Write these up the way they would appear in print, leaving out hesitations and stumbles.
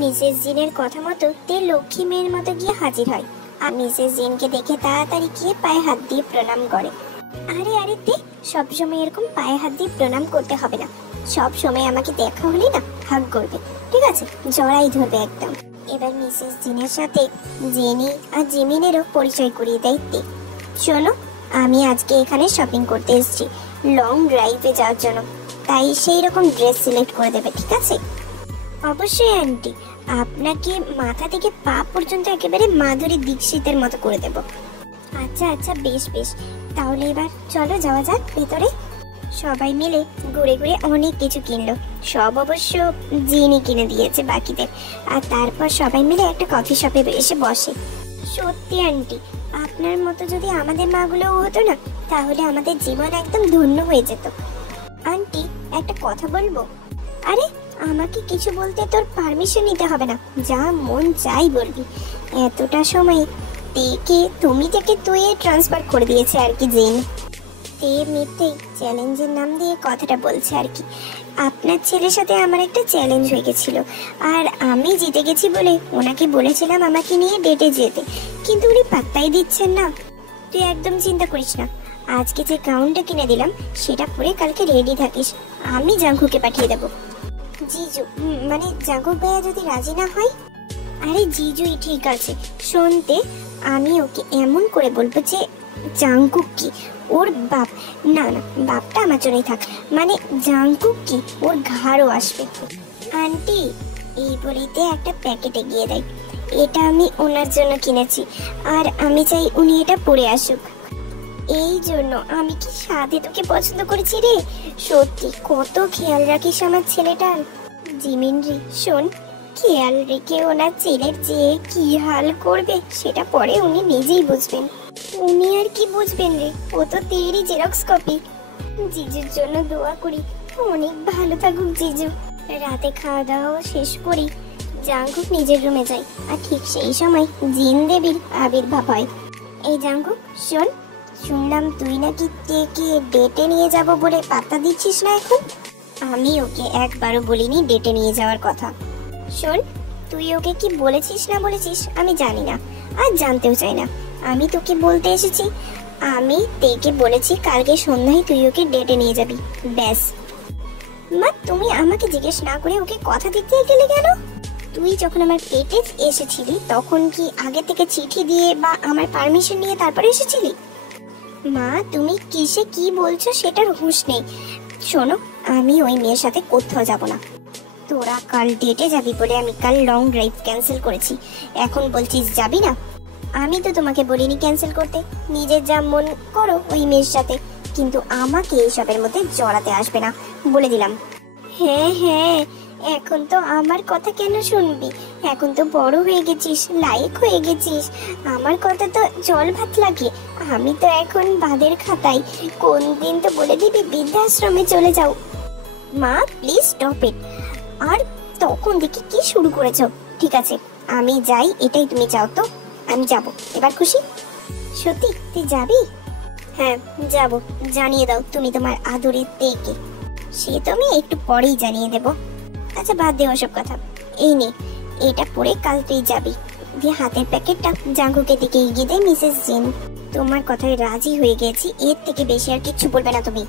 Mrs জিনের কথা মতো তে লক্ষ্মী মেয়ের মতো গিয়ে হাজির হয় আর মিসেস জিনকে দেখে তাড়াতাড়ি গিয়ে পায়ে হাত দিয়ে প্রণাম করে। আরে আরে তে, সবসময় এরকম পায়ে হাত দিয়ে প্রণাম করতে হবে না, সব সময় আমাকে দেখা হলে না হাগ করবে, ঠিক আছে? জড়াই ধরবে একদম। এবার মিসেস জিনের সাথে জেনি আর জিমিনেরও পরিচয় করিয়ে দেয় তে। শোনো, আমি আজকে এখানে শপিং করতে এসেছি লং ড্রাইভে যাওয়ার জন্য, তাই সেই রকম ড্রেস সিলেক্ট করে দেবে, ঠিক আছে? অবশ্যই আন্টি, আপনাকে মাথা থেকে পা পর্যন্ত একেবারে মাধুরী দীক্ষিতের মতো করে দেব। আচ্ছা আচ্ছা, বেশ বেশ, তাহলে এবার চলো যাওয়া যাক ভেতরে। সবাই মিলে ঘুরে ঘুরে অনেক কিছু কিনলো, সব অবশ্য জিনি কিনে দিয়েছে বাকিদের। আর তারপর সবাই মিলে একটা কফি শপে এসে বসে। সত্যি আন্টি, আপনার মতো যদি আমাদের মাগুলোও হতো না, তাহলে আমাদের জীবন একদম ধন্য হয়ে যেত। আন্টি, একটা কথা বলবো? আরে, আমাকে কিছু বলতে তোর পারমিশন নিতে হবে না, যা মন চাই বলবি। এতটা সময় তুমি থেকে তুই ট্রান্সফার করে দিয়েছে আর কি জেন। তে মিথ্যেই চ্যালেঞ্জের নাম দিয়ে কথাটা বলছে আর কি। আপনার ছেলের সাথে আমার একটা চ্যালেঞ্জ হয়ে গেছিল, আর আমি জিতে গেছি বলে ওনাকে বলেছিলাম আমাকে নিয়ে ডেটে যেতে, কিন্তু উনি পাত্তাই দিচ্ছেন না। তুই একদম চিন্তা করিস না, আজকে যে গাউনটা কিনে দিলাম সেটা পরে কালকে রেডি থাকিস, আমি জাঙ্কুকে পাঠিয়ে দেবো। জিজু, মানে জাঙ্কুক ভাইয়া যদি রাজি না হয়? আরে জিজুই ঠিক আছে, শুনতে আমি ওকে এমন করে বলবো যে জাঙ্কুক কি ওর বাপ, না না, বাপটা আমার জন্যই থাক, মানে জাঙ্কুক কি ওর ঘাড়ও আসবে। আন্টি, এই বলিতে একটা প্যাকেট এগিয়ে দেয়। এটা আমি ওনার জন্য কিনেছি, আর আমি চাই উনি এটা পরে আসুক। এই জন্য আমি কি সাধে তোকে পছন্দ করেছি রে, সত্যি কত খেয়াল রাখিস আমার ছেলেটার। জিমিনরি শোন, খেয়াল রেখে ওনার ছেলের যে কি হাল করবে সেটা পরে উনি নিজেই বুঝবেন। উনি আর কি বুঝবেন রে, ও তো তেরই জেরক্স কপি। জিজুর জন্য দোয়া করি, অনেক ভালো থাকুক জিজু। রাতে খাওয়া দাওয়া শেষ করি জাঙ্কুক নিজের রুমে যায়, আর ঠিক সেই সময় জিন দেবীর আবির্ভাব হয়। এই জাঙ্কুক শোন, শুনলাম তুই নাকি টেকে ডেটে নিয়ে যাব বলে পাত্তা দিচ্ছিস না এখন। আমি ওকে একবারও বলিনি ডেটে নিয়ে যাওয়ার কথা। শোন, তুই ওকে কি বলেছিস না বলেছিস আমি জানি না, আর জানতেও চাই না। আমি তোকে বলতে এসেছি, আমি তেকে বলেছি কালকে সন্ধ্যায় তুই ওকে ডেটে নিয়ে যাবি, ব্যাস। মা, তুমি আমাকে জিজ্ঞেস না করে ওকে কথা দিতে গেলে কেন? তুই যখন আমার পেটে এসেছিলি তখন কি আগে থেকে চিঠি দিয়ে বা আমার পারমিশন নিয়ে তারপরে এসেছিলি? মা, তুমি কিসে কি বলছো সেটার হুঁশ নেই। শোনো, আমি ওই মেয়ের সাথে কোথাও যাব না। তোরা কাল ডেটে যাবি বলে আমি কাল লং ড্রাইভ ক্যান্সেল করেছি, এখন বলছিস যাবি না? আমি তো তোমাকে বলিনি ক্যান্সেল করতে, নিজের যা মন করো ওই মেয়ের সাথে, কিন্তু আমাকে এইসবের মধ্যে জড়াতে আসবে না, বলে দিলাম। হ্যাঁ হ্যাঁ, এখন তো আমার কথা কেন শুনবি, এখন তো বড় হয়ে গেছিস, লায়ক হয়ে গেছিস, আমার কথা তো জল ভাত লাগে। আমি তো এখন বাদের খাতায়, কোন দিন তো বলে দিবি বৃদ্ধাশ্রমে চলে যাও। মা প্লিজ স্টপ ইট। আর তখন দেখি কি শুরু করেছো। ঠিক আছে, আমি যাই, এটাই তুমি চাও তো? আমি যাব, এবার খুশি? সত্যি তুই যাবি? হ্যাঁ যাব, জানিয়ে দাও তুমি তোমার আদরের তেকে। সে তো আমি একটু পরেই জানিয়ে দেব। আচ্ছা বাদ দে ওসব কথা, এই নে এটা পরে কাল তুই যাবি। দিয়ে হাতের প্যাকেটটা জাঙ্কুকে দিকে এগিয়ে দেয় মিসেস জিন। তোমার কথায় রাজি হয়ে গেছি, এর থেকে বেশি আর কিচ্ছু বলবে না তুমি।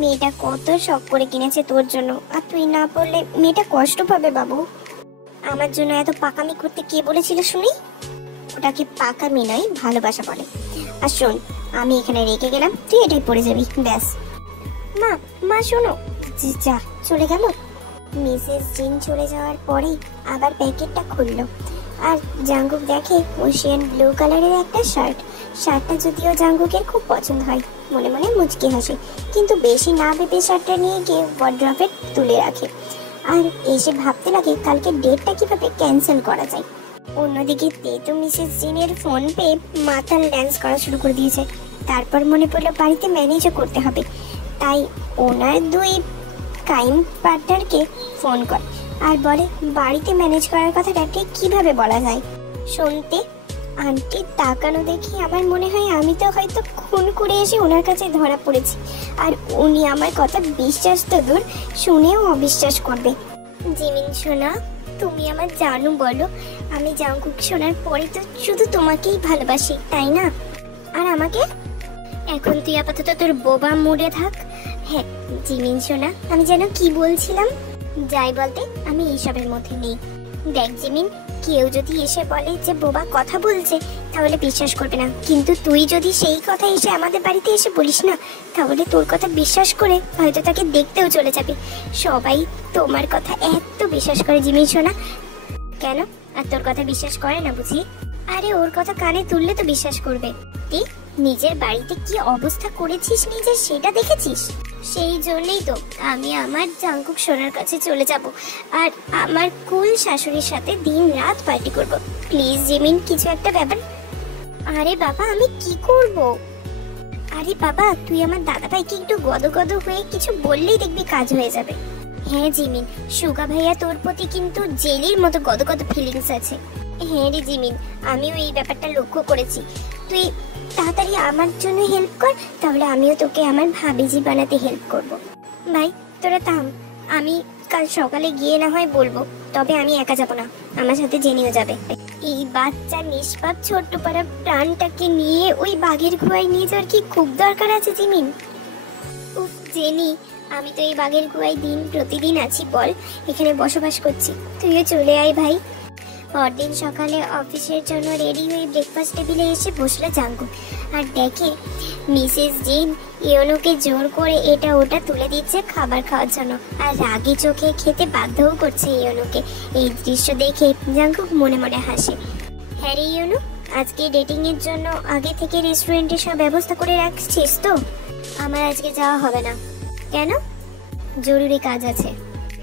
মেয়েটা কত শখ করে কিনেছে তোর জন্য, আর তুই না পড়লে মেয়েটা কষ্ট পাবে বাবু। আমার জন্য এত পাকামি করতে কে বলেছিল শুনি? ওটাকে পাকামি নয়, ভালোবাসা বলে। আর শোন, আমি এখানে রেখে গেলাম, তুই এটাই পড়ে যাবি, ব্যাস। মা, মা শোনো। যা, চলে গেল। মিসেস জিন চলে যাওয়ার পরেই আবার প্যাকেটটা খুললো, আর জাঙ্কুক দেখে ওশিয়ান ব্লু কালারের একটা শার্টটা যদিও জাঙ্কুকের খুব পছন্দ হয়, মনে মনে মুচকি হাসে, কিন্তু বেশি না ভেবে শার্টটা নিয়ে গিয়ে ওয়ার্ড্রপে তুলে রাখে। আর এসে ভাবতে লাগে কালকে ডেটটা কিভাবে ক্যান্সেল করা যায়। অন্যদিকে তে তো মিসেস জিনের ফোন পেয়ে মাথাল ড্যান্স করা শুরু করে দিয়েছে। তারপর মনে পড়লো বাড়িতে ম্যানেজও করতে হবে, তাই ওনার দুই কাইম পার্টনারকে ফোন করে আর বলে বাড়িতে ম্যানেজ করার কথাটা ঠিক কিভাবে বলা যায়। শুনতে আন্টির তাকানো দেখি আমার মনে হয় আমি তো হয়তো খুন করে এসে ওনার কাছে ধরা পড়েছি, আর উনি আমার কথা বিশ্বাস তো দূর, শুনেও অবিশ্বাস করবে। জিমিন সোনা, তুমি আমার জানু বলো, আমি জাংকুক শোনার পরে তো শুধু তোমাকেই ভালোবাসি, তাই না? আর আমাকে? এখন তুই আপাতত তোর বোবা মুডে থাক। হ্যাঁ জিমিন শোনা, আমি যেন কি বলছিলাম, যাই বলতে আমি এইসবের মধ্যে নেই। দেখ জিমিন, কেউ যদি এসে বলে যে বোবা কথা বলছে তাহলে বিশ্বাস করবে না, কিন্তু তুই যদি সেই কথা এসে আমাদের বাড়িতে এসে বলিস না, তাহলে তোর কথা বিশ্বাস করে হয়তো তাকে দেখতেও চলে যাবে। সবাই তোমার কথা এত বিশ্বাস করে জিমিন শোনা। কেন, আর তোর কথা বিশ্বাস করে না বুঝি? আরে ওর কথা কানে তুললে তো বিশ্বাস করবে। তুই নিজের বাড়িতে কি অবস্থা করেছিস নিজের, সেটা দেখেছিস? সেই জন্যই তো আমি আমার জাংকুক সোনার কাছে চলে যাব আর আমার কুল শাশুড়ির সাথে দিন রাত পার্টি করব। প্লিজ জিমিন, কিছু একটা ব্যাপার। আরে বাবা আমি কি করব? আরে বাবা তুই আমার দাদা ভাইকে একটু গদগদ হয়ে কিছু বললেই দেখবি কাজ হয়ে যাবে। হ্যাঁ জিমিন, সুগা ভাইয়া তোর প্রতি কিন্তু জেলির মতো গদগদ ফিলিংস আছে। হ্যাঁ রে জিমিন, আমিও এই ব্যাপারটা লক্ষ্য করেছি। তুই তাড়াতাড়ি আমার জন্য হেল্প কর, তাহলে আমিও তোকে আমার ভাবিজি বানাতে হেল্প করব। ভাই তোরা থাম, আমি কাল সকালে গিয়ে না হয় বলবো, তবে আমি একা যাব না, আমার সাথে জেনিও যাবে। এই বাচ্চা নিষ্পাপ ছোট্ট পাড়া প্রাণটাকে নিয়ে ওই বাঘের গুহায় নিয়ে যাওয়ার কি খুব দরকার আছে জিমিন? উফ জেনি, আমি তো এই বাঘের গুহায় দিন প্রতিদিন আছি বল, এখানে বসবাস করছি, তুইও চলে আয় ভাই। পরদিন সকালে অফিসের জন্য রেডি হয়ে ব্রেকফাস্ট টেবিলে এসে বসলো জাংকুক, আর দেখে মিসেস জিন ইয়োনোকে জোর করে এটা ওটা তুলে দিচ্ছে খাবার খাওয়ার জন্য, আর রাগী চোখে খেতে বাধ্যও করছে ইয়োনোকে। এই দৃশ্য দেখে জাংকুক মনে মনে হাসে। হ্যাঁ রে ইয়োনো, আজকে ডেটিং এর জন্য আগে থেকে রেস্টুরেন্টে সব ব্যবস্থা করে রাখছিস তো? আমার আজকে যাওয়া হবে না। কেন? জরুরি কাজ আছে।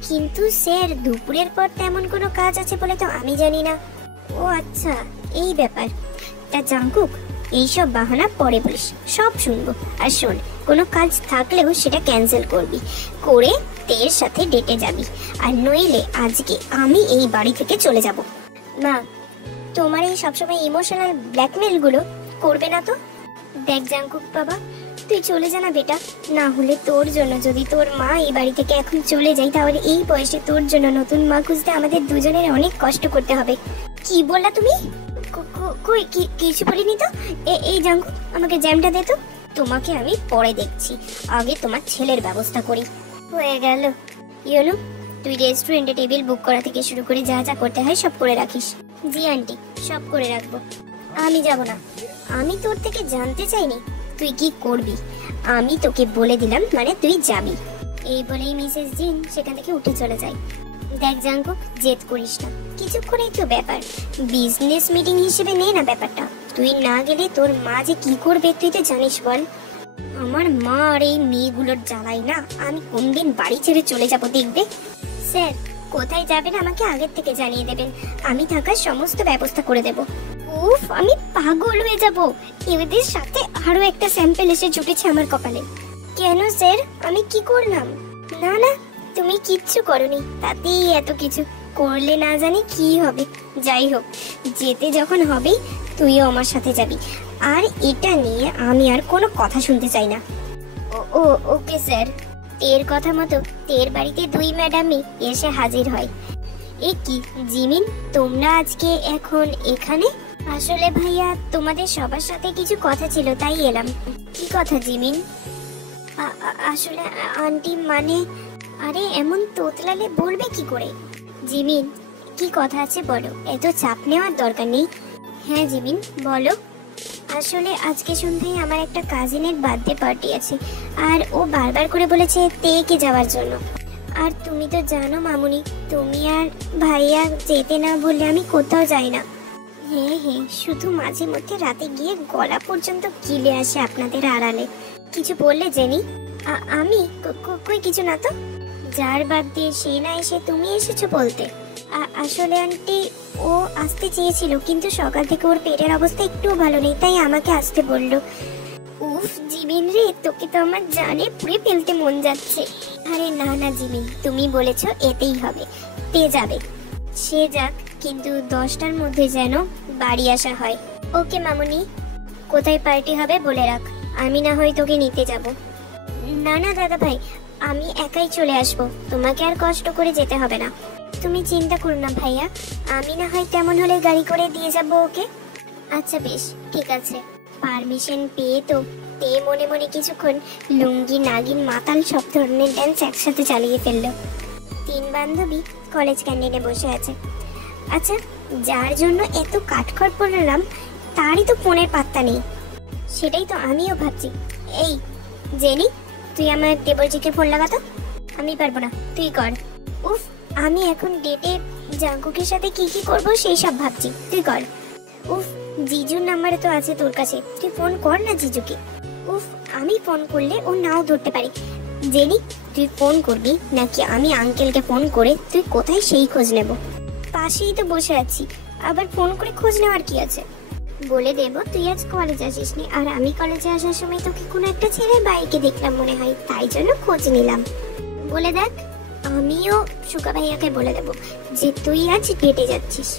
কিন্তু স্যার দুপুরের পর তেমন কোনো কাজ আছে বলে তো আমি জানি না। ও আচ্ছা, এই ব্যাপার। তা জাংকুক, এইসব বাহানা পরে বলিস, সব শুনবো। আর শোন, কোনো কাজ থাকলেও সেটা ক্যান্সেল করবি, করে তের সাথে ডেটে যাবি, আর নইলে আজকে আমি এই বাড়ি থেকে চলে যাব। মা, তোমার এই সবসময় ইমোশনাল ব্ল্যাকমেলগুলো করবে না তো? দেখ জাংকুক বাবা, তুই চলে যা না বেটা, না হলে তোর জন্য যদি তোর মা এই বাড়ি থেকে এখন চলে যায়, তাহলে এই বয়সে তোর জন্য নতুন মা খুঁজতে আমাদের দুজনের অনেক কষ্ট করতে হবে। কি বললা তুমি? কই কিছু বলিনি তো। এই জাংকুক, আমাকে জ্যামটা দে তো। তোমাকে আমি পরে দেখছি, আগে তোমার ছেলের ব্যবস্থা করি। হয়ে গেল। ইয়োনো, তুই রেস্টুরেন্টে টেবিল বুক করা থেকে শুরু করে যা যা করতে হয় সব করে রাখিস। জি আন্টি, সব করে রাখবো। আমি যাব না। আমি তোর থেকে জানতে চাইনি তুই কি করবি, আমি তোকে বলে দিলাম, মানে তুই যাবি। এই বলেই মিসেস জিন সেখান থেকে উঠে চলে যায়। দেখ জাংকুক, জেদ করিস না, কিছুক্ষণেই তো ব্যাপার, বিজনেস মিটিং হিসেবে নে না ব্যাপারটা। তুই না গেলে তোর মা যে কি করবে তুই তো জানিস বল। আমার মা আর এই মেয়েগুলোর জ্বালাই না আমি কোনদিন বাড়ি ছেড়ে চলে যাব দেখবে। স্যার কোথায় যাবেন আমাকে আগের থেকে জানিয়ে দেবেন, আমি থাকার সমস্ত ব্যবস্থা করে দেব। উফ, আমি পাগল হয়ে যাব, এদের সাথে আরো একটা স্যাম্পল এসে জুটেছে আমার কপালে। কেন স্যার, আমি কি করলাম? না না, তুমি কিচ্ছু করনি, তাতেই এত কিছু করলে না জানি কি হবে। যাই হোক, যেতে যখন হবেই তুইও আমার সাথে যাবি, আর এটা নিয়ে আমি আর কোনো কথা শুনতে চাই না। ও ওকে স্যার। তের কথা মতো তের বাড়িতে দুই ম্যাডামই এসে হাজির হয়। এ কি জিমিন, তোমরা আজকে এখন এখানে? আসলে ভাইয়া তোমাদের সবার সাথে কিছু কথা ছিল তাই এলাম। কি কথা জিমিন? আসলে আন্টি মানে, আরে এমন তোতলালে বলবে কি করে? জিমিন কি কথা আছে বলো, এত চাপ নেওয়ার দরকার নেই। হ্যাঁ জিমিন বলো। আসলে আজকে সন্ধ্যায় আমার একটা কাজিনের বার্থডে পার্টি আছে, আর ও বারবার করে বলেছে তেকে যাওয়ার জন্য। আর তুমি তো জানো মামুনি, তুমি আর ভাইয়া যেতে না বললে আমি কোথাও যাই না। হ্যাঁ হ্যাঁ, শুধু মাঝে মধ্যে রাতে গিয়ে গলা পর্যন্ত গিলে আসে আপনাদের আড়ালে। কিছু বললে জেনি? আমি কই কিছু না তো। যার বার্থডে সে না এসে তুমি এসেছো বলতে। আসলে আন্টি ও আসতে চেয়েছিল, কিন্তু সকাল থেকে ওর পেটের অবস্থা একটুও ভালো নেই, তাই আমাকে আসতে বললো। উফ জিমিন রে, তোকে তো আমার জানে পুড়ে ফেলতে মন যাচ্ছে। আরে না না জিমিন, তুমি বলেছো এতেই হবে, পেয়ে যাবে। সে যাক, কিন্তু 10টার মধ্যে যেন বাড়ি আসা হয়। ওকে মামুনি। কোথায় পার্টি হবে বলে রাখ, আমি না হয় তোকে নিতে যাব। না না দাদা ভাই, আমি একাই চলে আসবো, তোমাকে আর কষ্ট করে যেতে হবে না। তুমি চিন্তা করো না ভাইয়া, আমি না হয় তেমন হলে গাড়ি করে দিয়ে যাবো ওকে। আচ্ছা বেশ, ঠিক আছে। পারমিশন পেয়ে তো তে মনে মনে কিছুক্ষণ লুঙ্গি, নাগিন, মাতাল সব ধরনের ড্যান্স একসাথে চালিয়ে ফেললো। তিন বান্ধবী কলেজ ক্যান্টিনে বসে আছে। আচ্ছা, যার জন্য এত কাঠখড় পড়লাম তারই তো ফোনের পাত্তা নেই। সেটাই তো আমিও ভাবছি। এই জেনি, তুই আমার দেবরজিকে ফোন লাগাতো। আমি পারবো না, তুই কর। উফ, আমি এখন ডেটে জাঙ্কুকের সাথে কি কি করব সেই সব ভাবছি, তুই কর। উফ, জিজুর নাম্বার তো আছে তোর কাছে, তুই ফোন কর না জিজুকে। উফ, আমি ফোন করলে ও নাও ধরতে পারে। জেনি, তুই ফোন করবি নাকি আমি আঙ্কেলকে ফোন করে তুই কোথায় সেই খোঁজ নেব? পাশেই তো বসে আছি, আবার ফোন করে খোঁজ নেওয়ার কি আছে? বলে দেব তুই আজ কলেজে আসিসনি, আর আমি কলেজে আসার সময় তোকে কোনো একটা ছেলের বাইকে দেখলাম মনে হয়, তাই জন্য খোঁজ নিলাম। বলে দেখ, আমিও সুকা ভাইয়াকে বলে দেব যে তুই আজ ডেটে যাচ্ছিস।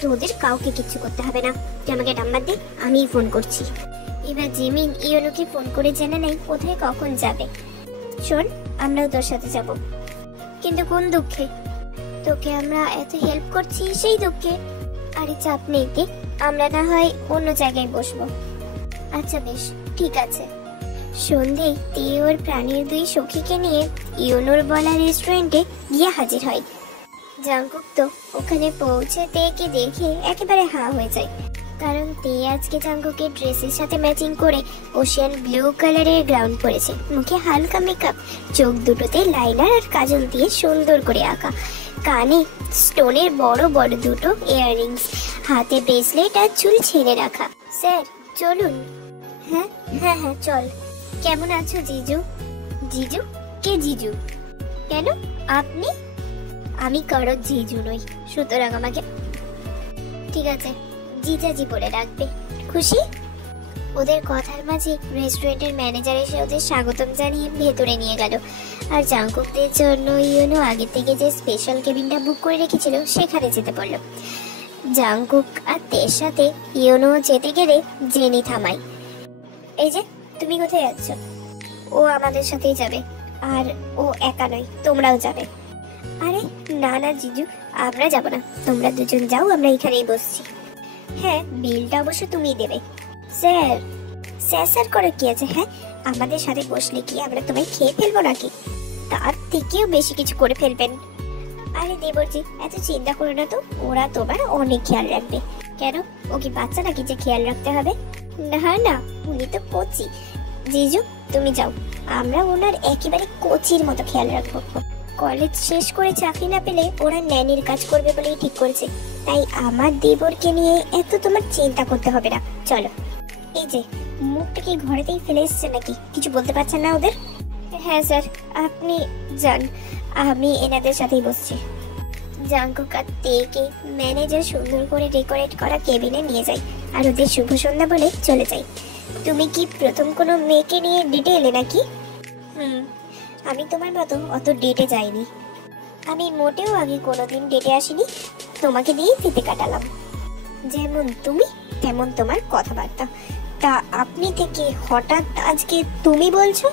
তোদের কাউকে কিচ্ছু করতে হবে না, তুই আমাকে নাম্বার দে, আমিই ফোন করছি। এবার জিমিন ইয়োনোকে ফোন করে জেনে নেই কোথায় কখন যাবে। শোন, আমরাও তোর সাথে যাব, কিন্তু কোন দুঃখে? তোকে আমরা এত হেল্প করছি সেই দুঃখে। আরে চাপ নেই তে, আমরা না হয় অন্য জায়গায় বসবো। আচ্ছা বেশ, ঠিক আছে। সন্ধেয় তে ওর প্রাণীর দুই সখীকে নিয়ে ইয়োনোর বলা রেস্টুরেন্টে গিয়ে হাজির হয়। জাঙ্কুক তো ওখানে পৌঁছে তেকে দেখে একেবারে হাঁ হয়ে যায়, কারণ তে আজকে জাঙ্কুকের ড্রেসের সাথে ম্যাচিং করে ওশিয়ান ব্লু কালারের গ্রাউন্ড পরেছে। মুখে হালকা মেকআপ, চোখ দুটোতে লাইনার আর কাজল দিয়ে সুন্দর করে আঁকা, কানে স্টোনের বড় বড় দুটো ইয়াররিংস, হাতে ব্রেসলেট আর চুল ছেড়ে রাখা। স্যার চলুন। হ্যাঁ হ্যাঁ হ্যাঁ চল। কেমন আছো জিজু? জিজু? কে জিজু? কেন আপনি? আমি কারো জিজু নই, সুতরাং আমাকে ঠিক আছে জিজাজি বলে রাখবে। খুশি? ওদের কথার মাঝে রেস্টুরেন্টের ম্যানেজার এসে ওদের স্বাগতম জানিয়ে ভেতরে নিয়ে গেল। আর জাঙ্কুকদের জন্য ইয়োনো আগে থেকে যে স্পেশাল কেবিনটা বুক করে রেখেছিল সেখানে যেতে বলল। জাঙ্কুক আর তের সাথে ইয়োনো যেতে গেলে জেনি থামাই। এই যে, তুমি কোথায় যাচ্ছ? ও আমাদের সাথেই যাবে, আর ও একা নয়, তোমরাও যাবে। আরে না না জিজু, আমরা যাব না, তোমরা দুজন যাও, আমরা এখানেই বসছি। হ্যাঁ, বিলটা অবশ্য তুমিই দেবে। স্যার, স্যার করে কি আছে? হ্যাঁ, আমাদের সাথে বসলে কি আমরা তোমায় খেয়ে ফেলবো নাকি? তার থেকেও বেশি কিছু করে ফেলবেন। আরে দেবরজি, এত চিন্তা করো না তো, ওরা তোমার অনেক খেয়াল রাখবে। কেন, ও কি বাচ্চা নাকি যে খেয়াল রাখতে হবে? না না, উনি তো কোচি। জিজু তুমি যাও, আমরা ওনার একেবারে কোচির মতো খেয়াল রাখবো। কলেজ শেষ করে চাকরি না পেলে ওরা ন্যানির কাজ করবে বলেই ঠিক করেছে, তাই আমার দেবরকে নিয়ে এত তোমার চিন্তা করতে হবে না। চলো। এই যে, মুখটা কি ঘরেতেই ফেলে এসছে নাকি? কিছু বলতে পারছেন না ওদের? হ্যাঁ স্যার, আপনি যান, আমি এনাদের সাথেই বসছি। জাঙ্কুক আর তেকে ম্যানেজার সুন্দর করে ডেকোরেট করা কেবিনে নিয়ে যায় আর ওদের শুভ সন্ধ্যা বলে চলে যায়। তুমি কি প্রথম কোনো মেয়েকে নিয়ে ডেটে এলে নাকি? আমি তোমার মতো অত ডেটে যাইনি। আমি মোটেও আগে কোনোদিন ডেটে আসিনি, তোমাকে দিয়েই ফিতে কাটালাম। যেমন তুমি তেমন তোমার কথাবার্তা। তা আপনি থেকে হঠাৎ আজকে তুমি বলছো?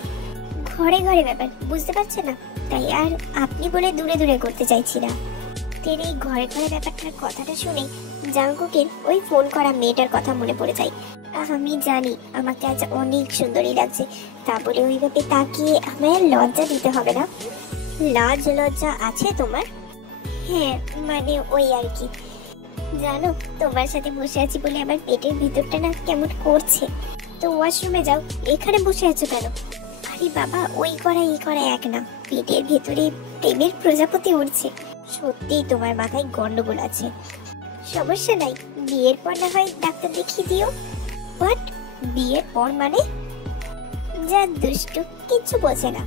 ঘরে ঘরে ব্যাপার, বুঝতে পারছে না, তাই আর আপনি বলে দূরে দূরে করতে চাইছি না। তের এই ঘরে ঘরে ব্যাপারটার কথাটা শুনে জাঙ্কুকের ওই ফোন করা মেয়েটার কথা মনে পড়ে যায়। আমি জানি আমাকে আজ অনেক সুন্দরী লাগছে, তা বলে ওইভাবে তাকিয়ে আমায় লজ্জা দিতে হবে না। লাজ লজ্জা আছে তোমার? হ্যাঁ মানে ওই আর কি। জানো, তোমার সাথে বসে আছি বলে আমার পেটের ভিতরটা না কেমন করছে। তো ওয়াশরুমে যাও, এখানে বসে আছো কেন? আরে বাবা, ওই করা এই করা এক না, পেটের ভেতরে প্রেমের প্রজাপতি উঠছে। সত্যি তোমার মাথায় গন্ডগোল আছে। সমস্যা নাই, বিয়ের পর না হয় ডাক্তার দেখিয়ে দিও। বাট বিয়ের পর মানে? যা দুষ্টু, কিচ্ছু বোঝে না।